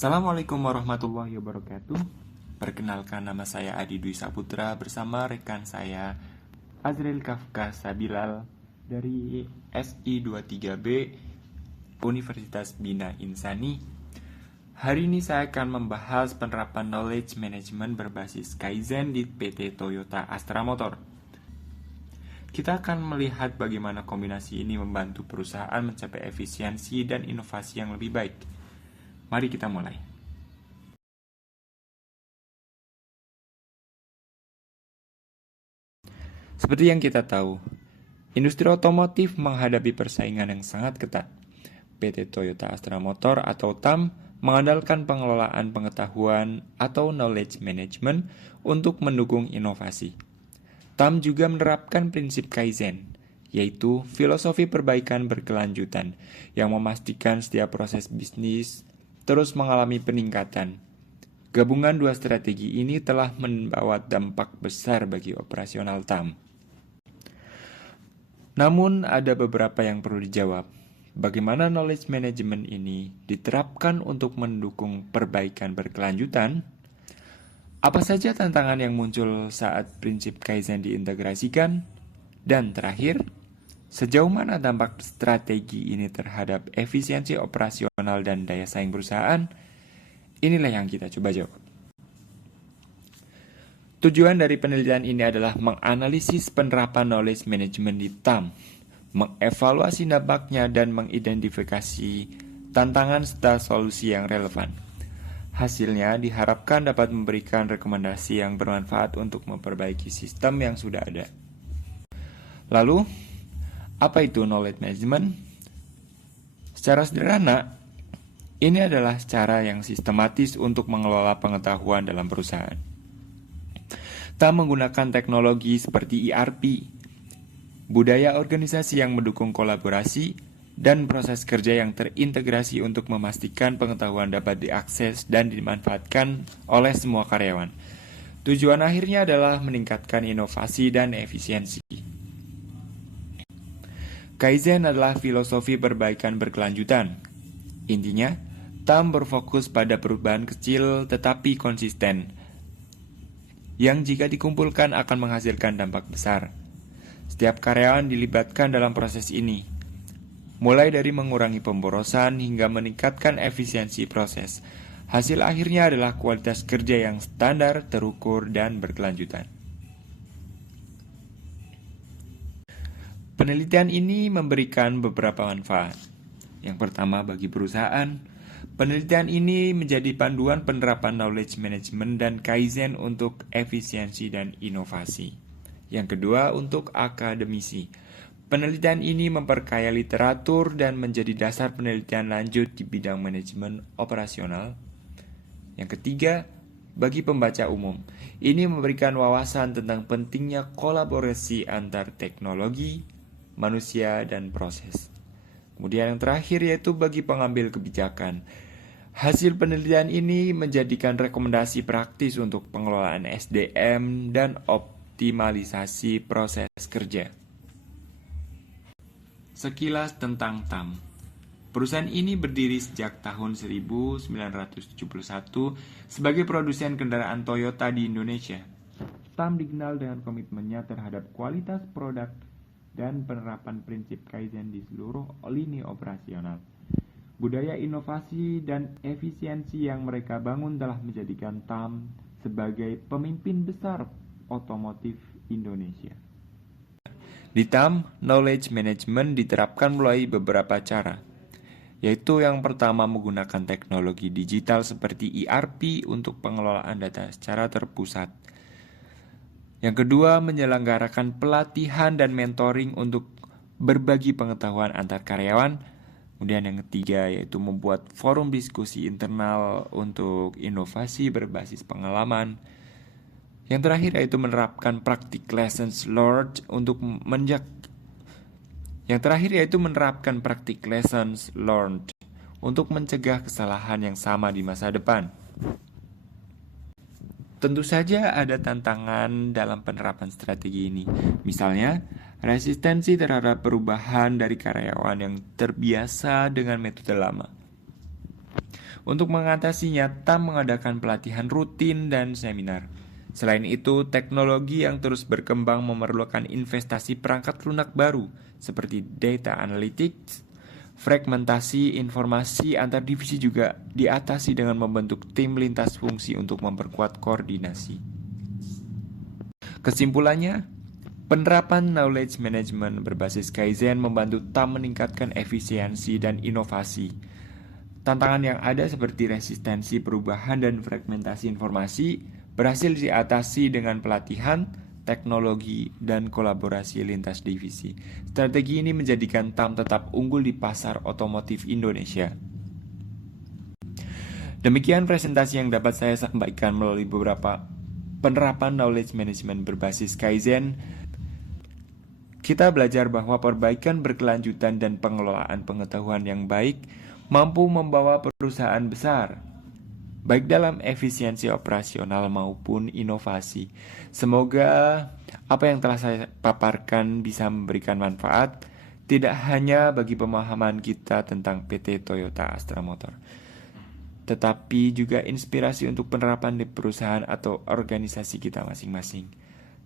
Assalamualaikum warahmatullahi wabarakatuh. Perkenalkan, nama saya Adi Dwi Saputra bersama rekan saya Azril Kafka Sabilal dari SI23B Universitas Bina Insani. Hari ini saya akan membahas penerapan knowledge management berbasis Kaizen di PT Toyota Astra Motor. Kita akan melihat bagaimana kombinasi ini membantu perusahaan mencapai efisiensi dan inovasi yang lebih baik. Mari kita mulai. Seperti yang kita tahu, industri otomotif menghadapi persaingan yang sangat ketat. PT Toyota Astra Motor atau TAM mengandalkan pengelolaan pengetahuan atau knowledge management untuk mendukung inovasi. TAM juga menerapkan prinsip Kaizen, yaitu filosofi perbaikan berkelanjutan yang memastikan setiap proses bisnis terus mengalami peningkatan. Gabungan dua strategi ini telah membawa dampak besar bagi operasional TAM. Namun ada beberapa yang perlu dijawab. Bagaimana knowledge management ini diterapkan untuk mendukung perbaikan berkelanjutan? Apa saja tantangan yang muncul saat prinsip Kaizen diintegrasikan? Dan terakhir, sejauh mana dampak strategi ini terhadap efisiensi operasional dan daya saing perusahaan? Inilah yang kita coba jawab. Tujuan dari penelitian ini adalah menganalisis penerapan knowledge management di TAM, mengevaluasi dampaknya dan mengidentifikasi tantangan serta solusi yang relevan. Hasilnya diharapkan dapat memberikan rekomendasi yang bermanfaat untuk memperbaiki sistem yang sudah ada. Lalu, apa itu knowledge management? Secara sederhana, ini adalah cara yang sistematis untuk mengelola pengetahuan dalam perusahaan. TAM menggunakan teknologi seperti ERP, budaya organisasi yang mendukung kolaborasi, dan proses kerja yang terintegrasi untuk memastikan pengetahuan dapat diakses dan dimanfaatkan oleh semua karyawan. Tujuan akhirnya adalah meningkatkan inovasi dan efisiensi. Kaizen adalah filosofi perbaikan berkelanjutan. Intinya, TAM berfokus pada perubahan kecil tetapi konsisten, yang jika dikumpulkan akan menghasilkan dampak besar. Setiap karyawan dilibatkan dalam proses ini, mulai dari mengurangi pemborosan hingga meningkatkan efisiensi proses. Hasil akhirnya adalah kualitas kerja yang standar, terukur, dan berkelanjutan. Penelitian ini memberikan beberapa manfaat. Yang pertama, bagi perusahaan, penelitian ini menjadi panduan penerapan knowledge management dan Kaizen untuk efisiensi dan inovasi. Yang kedua, untuk akademisi. Penelitian ini memperkaya literatur dan menjadi dasar penelitian lanjut di bidang manajemen operasional. Yang ketiga, bagi pembaca umum. Ini memberikan wawasan tentang pentingnya kolaborasi antar teknologi, manusia, dan proses. Kemudian yang terakhir yaitu bagi pengambil kebijakan. Hasil penelitian ini menjadikan rekomendasi praktis untuk pengelolaan SDM dan optimalisasi proses kerja. Sekilas tentang TAM. Perusahaan ini berdiri sejak tahun 1971 sebagai produsen kendaraan Toyota di Indonesia. TAM dikenal dengan komitmennya terhadap kualitas produk dan penerapan prinsip Kaizen di seluruh lini operasional. Budaya inovasi dan efisiensi yang mereka bangun telah menjadikan TAM sebagai pemimpin besar otomotif Indonesia. Di TAM, knowledge management diterapkan melalui beberapa cara, yaitu yang pertama menggunakan teknologi digital seperti ERP untuk pengelolaan data secara terpusat. Yang kedua, menyelenggarakan pelatihan dan mentoring untuk berbagi pengetahuan antar karyawan. Kemudian yang ketiga yaitu membuat forum diskusi internal untuk inovasi berbasis pengalaman. Yang terakhir yaitu menerapkan praktik lessons learned untuk mencegah kesalahan yang sama di masa depan. Tentu saja ada tantangan dalam penerapan strategi ini. Misalnya, resistensi terhadap perubahan dari karyawan yang terbiasa dengan metode lama. Untuk mengatasinya, TAM mengadakan pelatihan rutin dan seminar. Selain itu, teknologi yang terus berkembang memerlukan investasi perangkat lunak baru seperti data analytics. Fragmentasi informasi antar divisi juga diatasi dengan membentuk tim lintas fungsi untuk memperkuat koordinasi. Kesimpulannya, penerapan knowledge management berbasis Kaizen membantu TAM meningkatkan efisiensi dan inovasi. Tantangan yang ada seperti resistensi perubahan dan fragmentasi informasi berhasil diatasi dengan pelatihan, teknologi, dan kolaborasi lintas divisi. Strategi ini menjadikan TAM tetap unggul di pasar otomotif Indonesia. Demikian presentasi yang dapat saya sampaikan melalui beberapa penerapan knowledge management berbasis Kaizen. Kita belajar bahwa perbaikan berkelanjutan dan pengelolaan pengetahuan yang baik mampu membawa perusahaan besar, baik dalam efisiensi operasional maupun inovasi. Semoga apa yang telah saya paparkan bisa memberikan manfaat, tidak hanya bagi pemahaman kita tentang PT Toyota Astra Motor, tetapi juga inspirasi untuk penerapan di perusahaan atau organisasi kita masing-masing.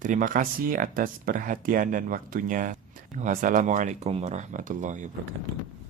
Terima kasih atas perhatian dan waktunya. Wassalamualaikum warahmatullahi wabarakatuh.